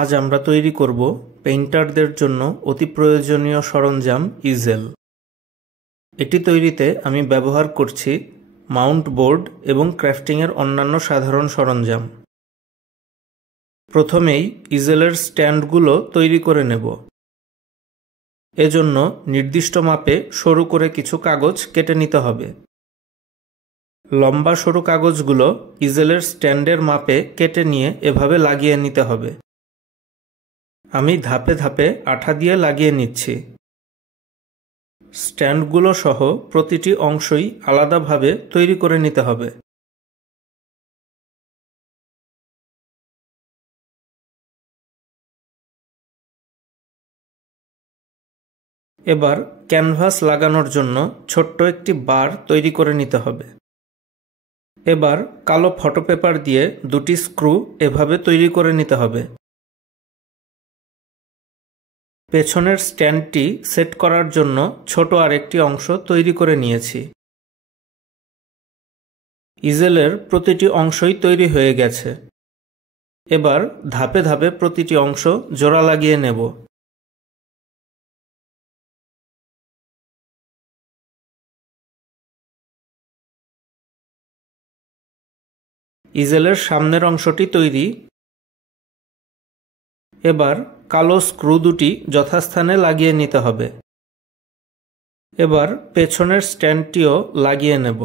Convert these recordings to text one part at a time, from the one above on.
আজ আমরা তৈরি করব পেইন্টারদের জন্য অতি প্রয়োজনীয় সরঞ্জাম ইজেল। এটি তৈরিতে আমি ব্যবহার করছি মাউন্ট বোর্ড এবং ক্রাফটিংয়ের অন্যান্য সাধারণ সরঞ্জাম। প্রথমেই ইজেলের স্ট্যান্ডগুলো তৈরি করে নেব। এজন্য নির্দিষ্ট মাপে সরু করে কিছু কাগজ কেটে নিতে হবে। লম্বা সরু কাগজগুলো ইজেলের স্ট্যান্ডের মাপে কেটে নিয়ে এভাবে লাগিয়ে নিতে হবে। আমি ধাপে ধাপে আঠা দিয়ে লাগিয়ে নিচ্ছি। স্ট্যান্ডগুলো সহ প্রতিটি অংশই আলাদাভাবে তৈরি করে নিতে হবে। এবার ক্যানভাস লাগানোর জন্য ছোট্ট একটি বার তৈরি করে নিতে হবে। এবার কালো ফটো পেপার দিয়ে দুটি স্ক্রু এভাবে তৈরি করে নিতে হবে। পেছনের স্ট্যান্ডটি সেট করার জন্য ছোট আরেকটি অংশ তৈরি করে নিয়েছি। ইজেলের প্রতিটি অংশই তৈরি হয়ে গেছে। এবার ধাপে ধাপে প্রতিটি অংশ জোড়া লাগিয়ে নেব। ইজেলের সামনের অংশটি তৈরি। এবার কালো স্ক্রু দুটি যথাস্থানে লাগিয়ে নিতে হবে। এবার পেছনের স্ট্যান্ডটিও লাগিয়ে নেব।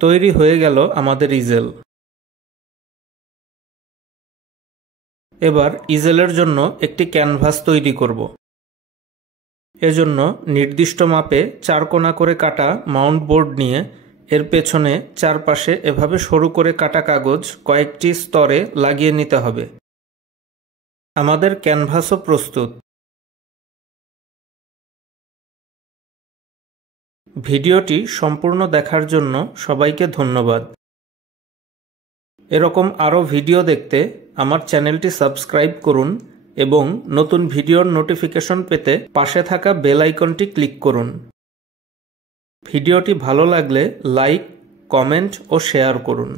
তৈরি হয়ে গেল আমাদের ইজেল। এবার ইজেলের জন্য একটি ক্যানভাস তৈরি করব। এজন্য নির্দিষ্ট মাপে 4 কোণা করে কাটা মাউন্ট বোর্ড নিয়ে এর পেছনে চারপাশে এভাবে সরু করে কাটা কাগজ কয়েকটি স্তরে লাগিয়ে নিতে হবে। আমাদের ক্যানভাসও প্রস্তুত। ভিডিওটি সম্পূর্ণ দেখার জন্য সবাইকে ধন্যবাদ। এরকম আরও ভিডিও দেখতে আমার চ্যানেলটি সাবস্ক্রাইব করুন এবং নতুন ভিডিওর নোটিফিকেশন পেতে পাশে থাকা বেল আইকনটি ক্লিক করুন। ভিডিওটি ভালো লাগলে লাইক, কমেন্ট ও শেয়ার করুন।